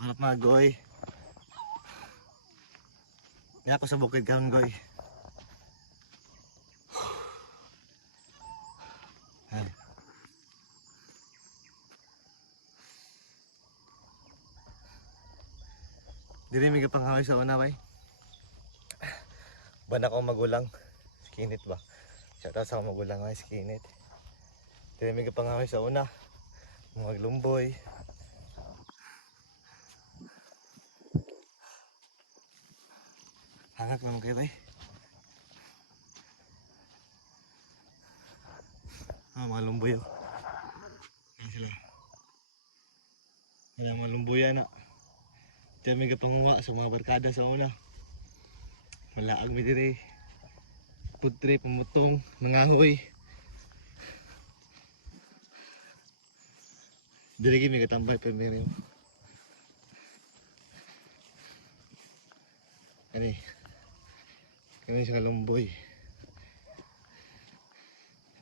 Harap mga goy. Nga ako sa bukid karon goy. Ay. Dili mi gapanghamay sa una bay. Bana ko magulang. Skinit ba? Shoutout sa magulang ay skinit. Dili mi gapanghamay sa una. Mga lumboy. Hangak naman kayo bay. Mga lumboy oh. Yan sila. Yan mga lumboy na. Diyan may kapangunga sa mga barkada sa una. Malaag mi diri. Putre, pamutong, nangahoy. Diri may katambay pamiri mo. Kani sa lumboy.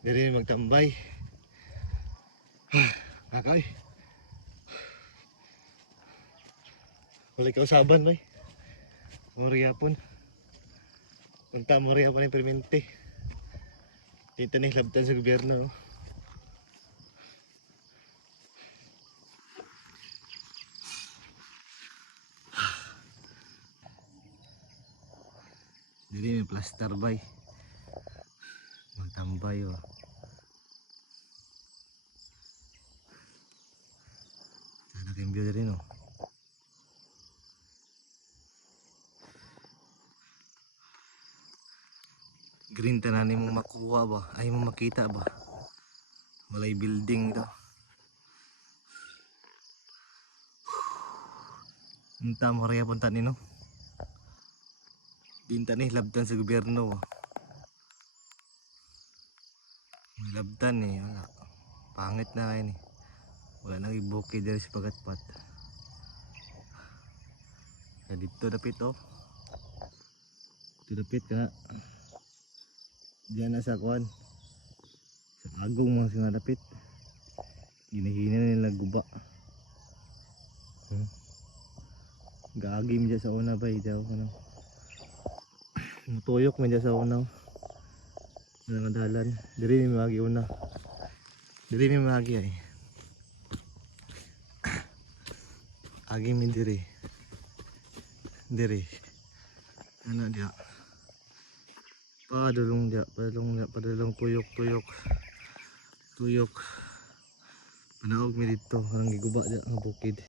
Diri magtambay. Kakay. Wala ka usaban bay. Moriya pon. Punta moriya pon yung permente. Dito na labtan sa gobyerno. Dili may plaster bay. Magtambay oh. Sana kayong view rin oh. Green tanan mo makuha ba? Ay mo makita ba? Walay building ito. Unta mo rin punta nino. Dinta ni labtan sa gobyerno. May labtan eh. Wala. Pangit na kayo eh. Wala nang ibukid dito sa pagatpat. Dito dapit oh. Dito dapit ka. Diyan na sa kuan. Sa agong mga singa dapit. Hinihina na nila guba. Gagim dyan sa una ba daw ano. Mutuyok man dyan sa una. Walang dalan. Diri may magi una. Diri may magi ay. Agi min diri. Diri. Ano dia? Padulong dia, padulong tuyok. Tuyok. Panaog mi dito, ang giguba dia ang bukid.